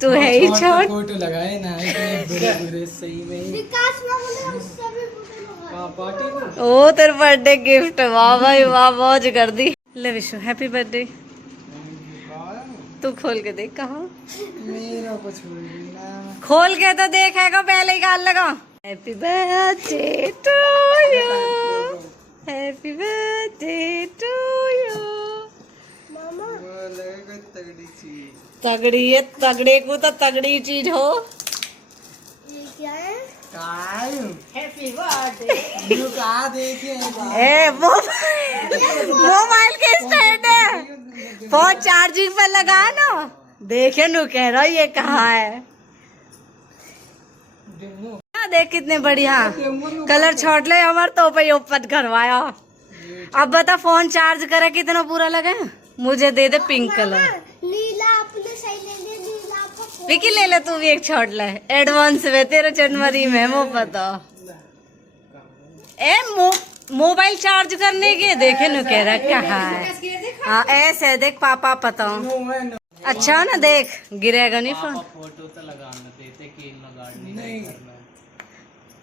तू है ही छोट। फोटो लगाए ना बुरे बुरे सही में पार्टी ओ तेरे बर्थडे गिफ्ट, वाह भाई वाह, मौज कर दी। ले विशु हैप्पी बर्थडे। तू खोल के देख कहाँ। मेरा कुछ ना खोल के तो देखेगा, पहले ही गाल लगा। Happy birthday to you, happy birthday to you. तगड़ी चीज, तगड़ी है, तगड़े को तो तगड़ी चीज हो। ये क्या है? Happy birthday. यू कहा देखिए ए मोबाइल के स्टैंड है, फोन चार्जिंग पे लगा ना। देखे नु कह रहा ये कहाँ है। देख कितने बढ़िया कलर छोड़ ले हमारे तो पे ओपन करवाया। अब बता फोन चार्ज करे कितना पूरा लगे। मुझे दे दे पिंक कलर। नीला आपने सही ले लिया, नीला आपको विकी ले ले, तू भी एक छोड़ ले एडवांस में, तेरे जनवरी में वो पता। ए मोबाइल चार्ज करने के देखे नु कह रहा कहाँ है। हाँ ऐसे देख पापा पता। अच्छा ना देख गिरेगा नहीं फोन। फोटो तो लगाना देते कि नहीं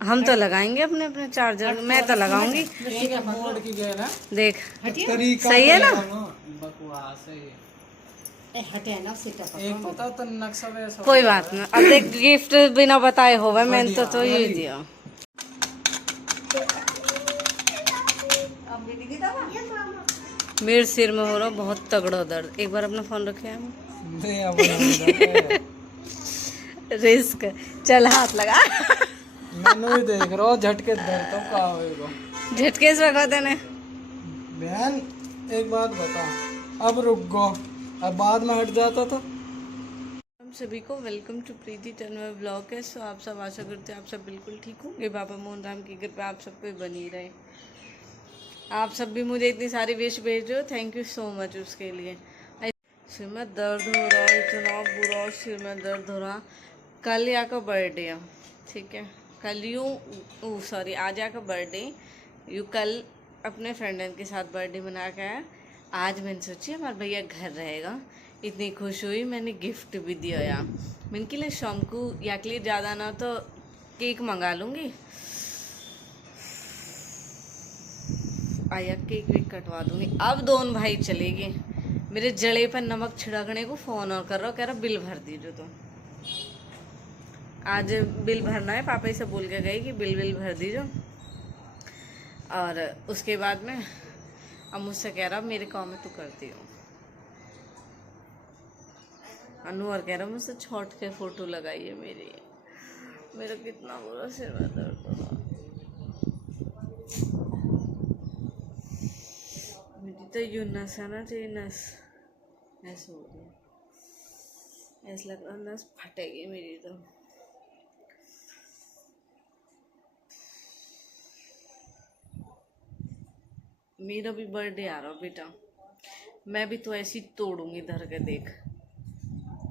हम तो लगाएंगे अपने अपने चार्जर, मैं तो लगाऊंगी। बोर्ड की गए ना देख तरीका सही है ना। बकवास है ये। एक पता तो नक्शा वैसा कोई बात ना। अब देख गिफ्ट बिना बताए होगा, मैंने तो ये दिया। मेरे सिर में हो रहा बहुत तगड़ा दर्द। एक बार अपना फोन रखे हम नहीं अब रिस्क। चल हाथ लगा। मैंने भी देख रहा हूँ झटके दर्द तो का होएगा। झटके से रखा तेने। बहन एक बात बता, अब रुक गो, अब बाद में हट जाता तो। हम सभी को welcome to Preeti Tanmay blog है। सो आप सब आशा करते हैं आप सब बिल्कुल ठीक होंगे। बाबा मोहन राम की कृपा आप सब पे बनी रहे। आप सब भी मुझे इतनी सारी विश भेज रहे हो, थैंक यू सो मच उसके लिए। सिर में दर्द हो रहा है, इतना बुरा सिर में दर्द हो रहा। कल या का बर्थडे है, ठीक है, कल यूँ सॉरी आज या का बर्थडे, यूँ कल अपने फ्रेंडन के साथ बर्थडे मना के आया। आज मैंने सोची हमारा भैया घर रहेगा, इतनी खुश हुई, मैंने गिफ्ट भी दिया यार। मैंने के लिए शाम को या के लिए ज़्यादा ना तो केक मंगा लूँगी, आया केक वेक कटवा दूँगी। अब दोनों भाई चले गए, मेरे जड़े पर नमक छिड़कने को फ़ोन और कर रहा, कह रहा बिल भर दीजिए। तो आज बिल भरना है, पापा ही से बोल के गए कि बिल भर दीजिए। और उसके बाद में अब मुझसे कह रहा मेरे काम में तू करती हो। अनु और कह रहा मुझसे छोट के फोटो लगाइए मेरी। मेरा कितना बुरा सिर में दर्द हो रहा। मेरी तो यू नस है ना, तो नस ऐसे हो रही, ऐसा लग रहा नस फटेगी मेरी। तो मेरा भी बर्थडे आ रहा बेटा, मैं भी तो ऐसी तोड़ूंगी धर के देख।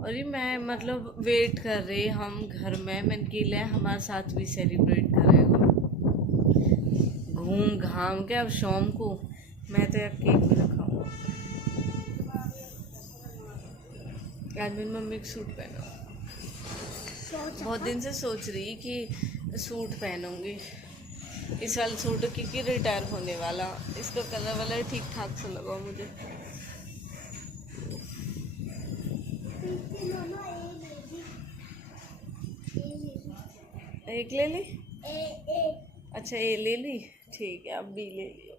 अरे मैं मतलब वेट कर रही हम घर में, मैंने कि ले हमारे साथ भी सेलिब्रेट करेगा घूम घाम के। अब शाम को मैं तो यार केक भी ना खाऊंगा। आज मेरी मम्मी का सूट पहना, बहुत दिन से सोच रही कि सूट पहनूंगी। इस साल सूट की रिटायर होने वाला, इसका कलर वाला ठीक ठाक सा लगा मुझे। एक ले ली, अच्छा ये ले ली, ठीक है अब भी ले लियो।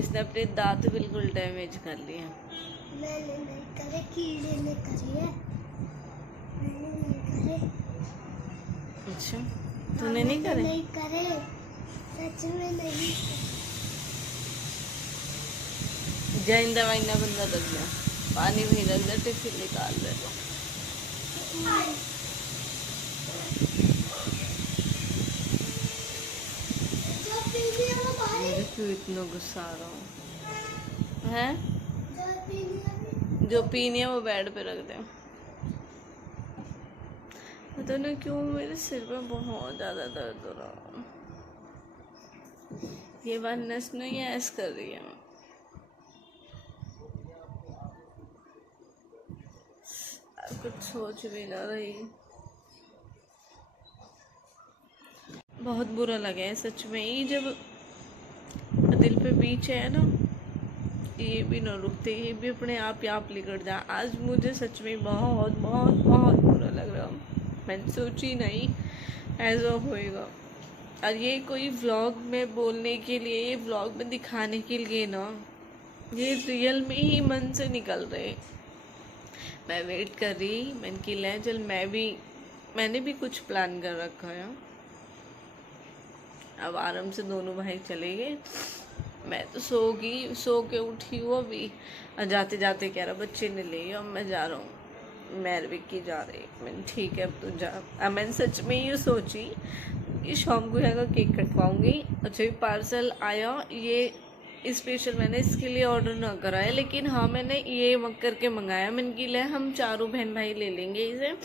इसने अपने दांत बिल्कुल डैमेज कर लिए हैं। मैंने नहीं करे, कीड़े ने करी है, मैंने नहीं करे। अच्छा तूने नहीं करे? नहीं करे, सच में नहीं। जाइंदा वाइंदा बंदा रख दे, पानी भी रख दे, टिफिन निकाल दे। मुझे क्यों इतना गुस्सा आ रहा है? जो पीनी है वो बेड पे रख दे। पता नहीं क्यों मेरे सिर में बहुत ज़्यादा दर्द हो रहा। ये बात नस नहीं ऐस कर रही है। कुछ सोच भी ना रही। बहुत बुरा लगा है सच में। ये जब दिल पे बीच है ना, ये भी ना रुकते, ये भी अपने आप लिकट जाए। आज मुझे सच में बहुत बहुत बहुत बुरा लग रहा। मैंने सोची नहीं ऐसा होएगा। और ये कोई व्लॉग में बोलने के लिए, ये व्लॉग में दिखाने के लिए ना, ये रियल में ही मन से निकल रहे। मैं वेट कर रही, मैंने कि ले चल मैंने भी कुछ प्लान कर रखा है। अब आराम से दोनों भाई चले गए। मैं तो सो के उठी हूँ अभी। और जाते जाते कह रहा बच्चे ने ले अब मैं जा रहा हूँ। मैं विक्की जा रही। मैंने ठीक है अब तू जा। अब मैंने सच में ये सोची कि शाम को यहाँ का केक कटवाऊँगी। अच्छा ये पार्सल आया, ये स्पेशल मैंने इसके लिए ऑर्डर ना करा है, लेकिन हाँ मैंने ये करके मंगाया। मैंने कि ले हम चारों बहन भाई ले लेंगे इसे,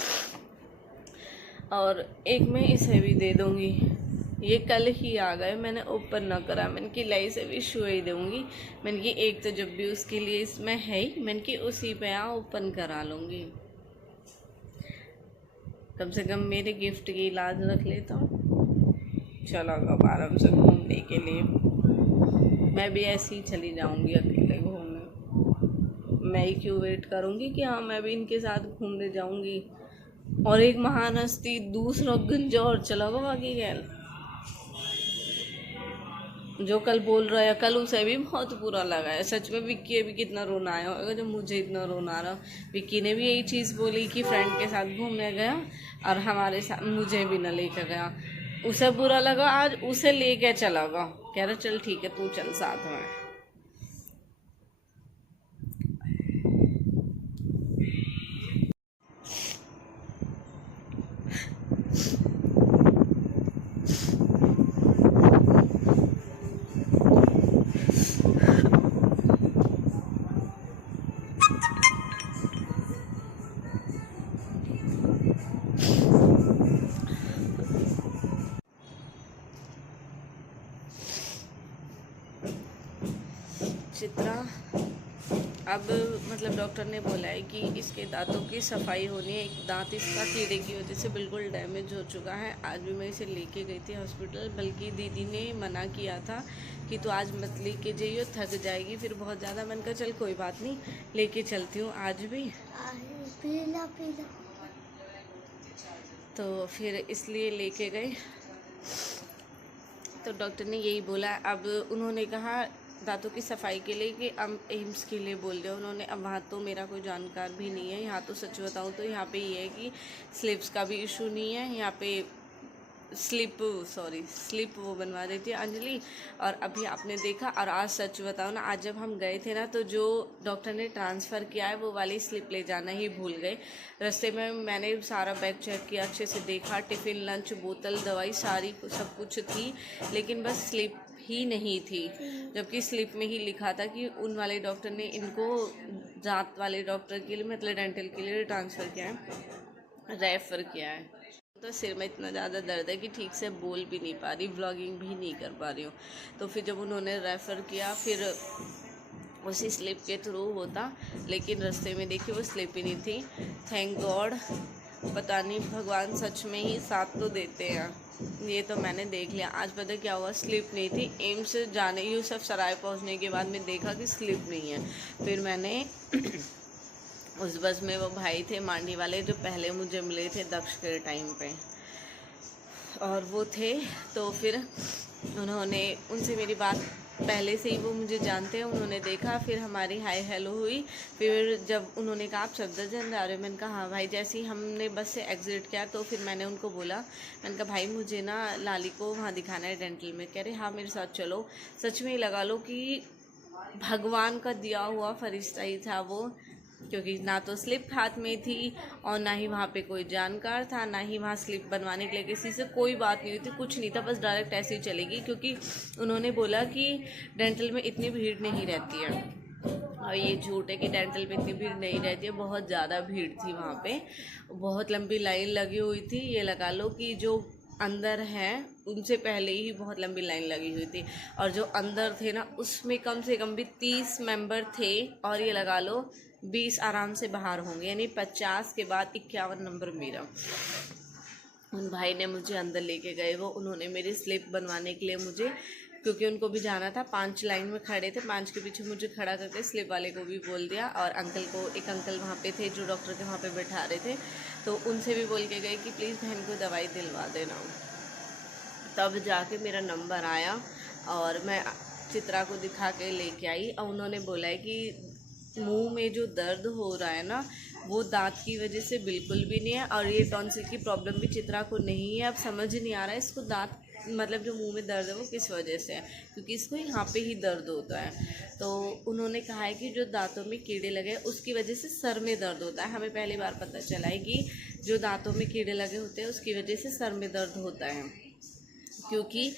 और एक मैं इसे भी दे दूँगी। ये कल ही आ गए, मैंने ओपन ना करा। मैंने कि लाई से भी शो ही दूँगी। मैंने कि एक तो जब भी उसके लिए इसमें है ही, मैंने कि उसी पे ओपन करा लूँगी। कम से कम मेरे गिफ्ट की लाज रख लेता हूँ। चलो अब आराम से घूमने के लिए मैं भी ऐसे ही चली जाऊँगी अकेले घूमने। मैं ही क्यों वेट करूँगी कि हाँ मैं भी इनके साथ घूमने जाऊँगी। और एक महान हस्ती दूसरा गंजा और चला गया बाकी गैल जो कल बोल रहा है। कल उसे भी बहुत बुरा लगा है सच में। विक्की अभी कितना रोना आया होगा जब मुझे इतना रोना आ रहा। विक्की ने भी यही चीज़ बोली कि फ्रेंड के साथ घूमने गया और हमारे साथ मुझे भी ना लेकर गया। उसे बुरा लगा, आज उसे लेके चला गया। कह रहा चल ठीक है तू चल साथ में। चित्रा अब मतलब डॉक्टर ने बोला है कि इसके दांतों की सफाई होनी है। एक दांत इसका कीड़े की वजह से बिल्कुल डैमेज हो चुका है। आज भी मैं इसे लेके गई थी हॉस्पिटल, बल्कि दीदी ने मना किया था कि तू आज मत लेके जाइयो, थक जाएगी फिर बहुत ज़्यादा। मैंने कहा चल कोई बात नहीं लेके चलती हूँ आज भी। पीला पीला तो फिर इसलिए लेके गए। तो डॉक्टर ने यही बोला। अब उन्होंने कहा दांतों की सफाई के लिए कि अब एम्स के लिए बोल रहे उन्होंने। अब वहाँ तो मेरा कोई जानकार भी नहीं है। यहाँ तो सच बताऊँ तो यहाँ पे ये है कि स्लिप्स का भी इशू नहीं है। यहाँ पे स्लिप वो बनवा देती है अंजलि। और अभी आपने देखा। और आज सच बताओ ना, आज जब हम गए थे ना तो जो डॉक्टर ने ट्रांसफ़र किया है वो वाली स्लिप ले जाना ही भूल गए। रास्ते में मैंने सारा बैग चेक किया, अच्छे से देखा, टिफ़िन लंच बोतल दवाई सारी सब कुछ थी, लेकिन बस स्लिप ही नहीं थी। जबकि स्लिप में ही लिखा था कि उन वाले डॉक्टर ने इनको दांत वाले डॉक्टर के लिए मतलब डेंटल के लिए ट्रांसफ़र किया है, रेफ़र किया है। तो सिर में इतना ज़्यादा दर्द है कि ठीक से बोल भी नहीं पा रही, व्लॉगिंग भी नहीं कर पा रही हूँ। तो फिर जब उन्होंने रेफ़र किया फिर उसी स्लिप के थ्रू होता, लेकिन रास्ते में देखी वो स्लिप ही नहीं थी। Thank God. पता नहीं भगवान सच में ही साथ तो देते हैं। ये तो मैंने देख लिया। आज पता क्या हुआ, स्लिप नहीं थी। एम्स जाने यूसुफ सराय पहुँचने के बाद मैं देखा कि स्लिप नहीं है। फिर मैंने उस बस में वो भाई थे मांडी वाले जो पहले मुझे मिले थे दक्ष के टाइम पे, और वो थे। तो फिर उन्होंने उनसे मेरी बात पहले से ही, वो मुझे जानते हैं, उन्होंने देखा, फिर हमारी हाय हेलो हुई। फिर जब उन्होंने कहा आप सफदरजंग आ रहे हो, मैंने कहा हाँ भाई। जैसे ही हमने बस से एग्ज़िट किया तो फिर मैंने उनको बोला, मैंने कहा भाई मुझे ना लाली को वहाँ दिखाना है डेंटल में। कह रहे हाँ मेरे साथ चलो। सच में लगा लो कि भगवान का दिया हुआ फरिश्ता ही था वो, क्योंकि ना तो स्लिप हाथ में थी और ना ही वहाँ पे कोई जानकार था, ना ही वहाँ स्लिप बनवाने के लिए किसी से कोई बात नहीं हुई थी, कुछ नहीं था, बस डायरेक्ट ऐसे ही चलेगी। क्योंकि उन्होंने बोला कि डेंटल में इतनी भीड़ नहीं रहती है। और ये झूठे की डेंटल पे इतनी भीड़ नहीं रहती है, बहुत ज़्यादा भीड़ थी वहाँ पे, बहुत लंबी लाइन लगी हुई थी। ये लगा लो कि जो अंदर हैं उनसे पहले ही बहुत लंबी लाइन लगी हुई थी, और जो अंदर थे ना उसमें कम से कम भी 30 मेंबर थे, और ये लगा लो 20 आराम से बाहर होंगे, यानी 50 के बाद 51 नंबर मेरा। उन भाई ने मुझे अंदर लेके गए, वो उन्होंने मेरी स्लिप बनवाने के लिए मुझे, क्योंकि उनको भी जाना था, 5 लाइन में खड़े थे, 5 के पीछे मुझे खड़ा करके स्लिप वाले को भी बोल दिया, और अंकल को, एक अंकल वहाँ पे थे जो डॉक्टर के वहाँ पे बैठा रहे थे, तो उनसे भी बोल के गए कि प्लीज़ बहन को दवाई दिलवा देना। तब जाके मेरा नंबर आया और मैं चित्रा को दिखा के लेके आई, और उन्होंने बोला है कि मुंह में जो दर्द हो रहा है ना वो दांत की वजह से बिल्कुल भी नहीं है, और ये टॉन्सिल की प्रॉब्लम भी चित्रा को नहीं है। अब समझ नहीं आ रहा है इसको दांत मतलब जो मुंह में दर्द है वो किस वजह से है, क्योंकि इसको यहाँ पे ही दर्द होता है। तो उन्होंने कहा है कि जो दांतों में कीड़े लगे उसकी वजह से सर में दर्द होता है। हमें पहली बार पता चला है कि जो दांतों में कीड़े लगे होते हैं उसकी वजह से सर में दर्द होता है, क्योंकि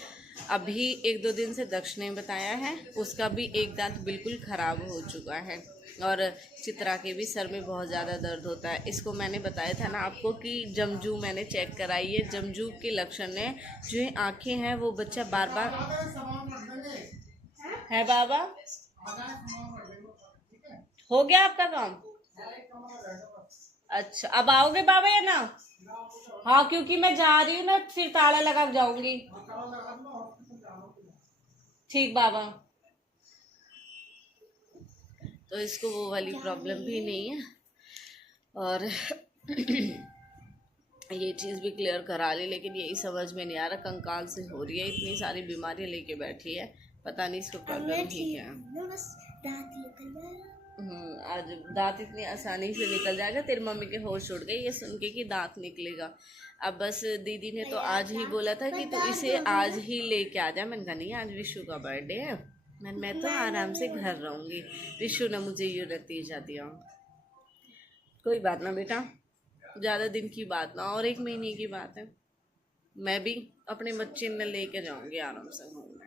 अभी 1-2 दिन से दक्ष ने बताया है, उसका भी एक दांत बिल्कुल ख़राब हो चुका है, और चित्रा के भी सर में बहुत ज़्यादा दर्द होता है। इसको मैंने बताया था ना आपको कि जमजू मैंने चेक कराई है, जमजू के लक्षण है, जो ये आँखें हैं वो बच्चा बार बार है। बाबा हो गया आपका काम? अच्छा, अब आओगे बाबा या ना? हाँ, क्योंकि मैं जा रही हूँ ना, फिर ताला लगा के जाऊंगी। ठीक बाबा। तो इसको वो वाली प्रॉब्लम भी नहीं है, और ये चीज़ भी क्लियर करा ली, लेकिन यही समझ में नहीं आ रहा कंकाल से हो रही है, इतनी सारी बीमारियां लेके बैठी है, पता नहीं इसको प्रॉब्लम ही क्या है। आज दांत इतनी आसानी से निकल जाएगा, तेरी मम्मी के होश उड़ गए ये सुन के कि दांत निकलेगा। अब बस दीदी ने तो आज ही बोला था कि तू इसे आज ही लेके आ जा। मैंने कहा नहीं, आज विशु का बर्थडे है, मैं तो आराम से घर रहूँगी। विशु ने मुझे ये नतीजा दिया। कोई बात ना बेटा, ज़्यादा दिन की बात ना, और 1 महीने की बात है, मैं भी अपने बच्चे में लेके जाऊँगी आराम से घूमने।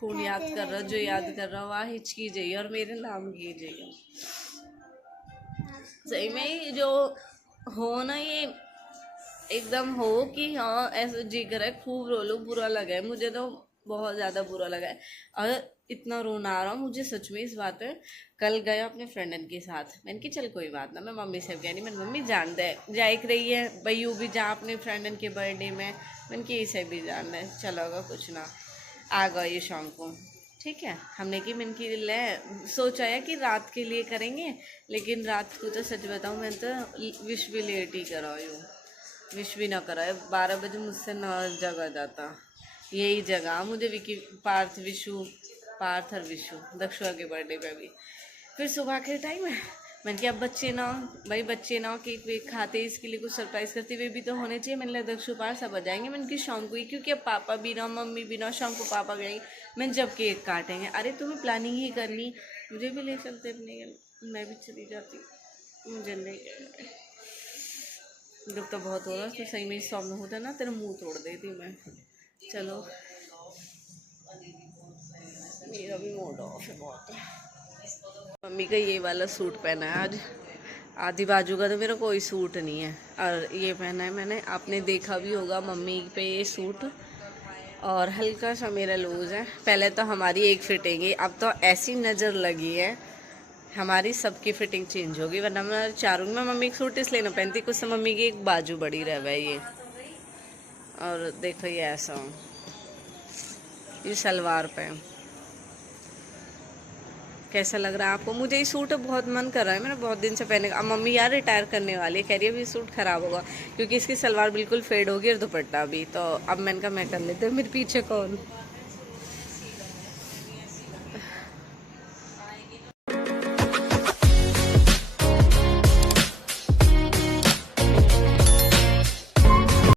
कौन याद कर रहा, जो याद कर रहा वाह हिचकी जाइए और मेरे नाम की जाइए। सही में जो हो ना, ये एकदम हो कि हाँ ऐसा जी कर है खूब रो लो। बुरा लगा है मुझे, तो बहुत ज़्यादा बुरा लगा है, और इतना रोना आ रहा हूँ मुझे सच में इस बात पे। कल गया अपने फ्रेंडन के साथ, मैंने कि चल कोई बात ना, मैं मम्मी से कह रही, मैंने मम्मी जान दे जाइक रही है भैयू भी जा अपने फ्रेंडन के बर्थडे में, मैंने कि इसे भी जान दे, चलो होगा कुछ ना। आ गए ये शाम को, ठीक है। हमने कि मैंने कि ले सोचा है कि रात के लिए करेंगे, लेकिन रात को तो सच बताऊँ मैं तो विश भी लेट ही कराई हूँ, विश भी ना कराए। 12 बजे मुझसे न जगा जाता, यही जगह मुझे विकी पार्थ और विशु दक्षुआ के बर्थडे पे भी। फिर सुबह के टाइम है, मैंने कहा अब बच्चे ना भाई, बच्चे ना केक वेक खाते, इसके लिए कुछ सरप्राइज़ करते हुए भी तो होने चाहिए। मैंने लगा दक्षु पार सब आ जाएंगे, मैंने की शाम को ही, क्योंकि अब पापा भी ना मम्मी भी ना, शाम को पापा भी आएंगे, मैंने जब केक काटेंगे। अरे तुम्हें प्लानिंग ही करनी, मुझे भी ले चलते अपने, मैं भी चली जाती, मुझे नहीं दुख तो बहुत हो रहा है। तो सही में सामने होता ना तेरा मुंह तोड़ देती मैं। चलो मेरा भी मूड ऑफ है बहुत। मम्मी का ये वाला सूट पहना है आज, आधी बाजू का तो मेरा कोई सूट नहीं है, और ये पहना है मैंने, आपने देखा भी होगा मम्मी पे ये सूट, और हल्का सा मेरा लूज़ है। पहले तो हमारी एक फिटिंग, अब तो ऐसी नज़र लगी है हमारी सबकी फिटिंग चेंज होगी, वरना मैं चारों में मम्मी एक सूट इसलिए ना पहनती, कुछ मम्मी की एक बाजू बड़ी रह है ये। और देखो ये ऐसा, ये सलवार पे कैसा लग रहा है आपको? मुझे ये सूट बहुत मन कर रहा है, मैंने बहुत दिन से पहने का। अब मम्मी यार रिटायर करने वाली है, कह रही है अभी सूट ख़राब होगा, क्योंकि इसकी सलवार बिल्कुल फेड होगी और दुपट्टा भी। तो अब मैंने कहा मैं कर लेती हूँ, मेरे पीछे कौन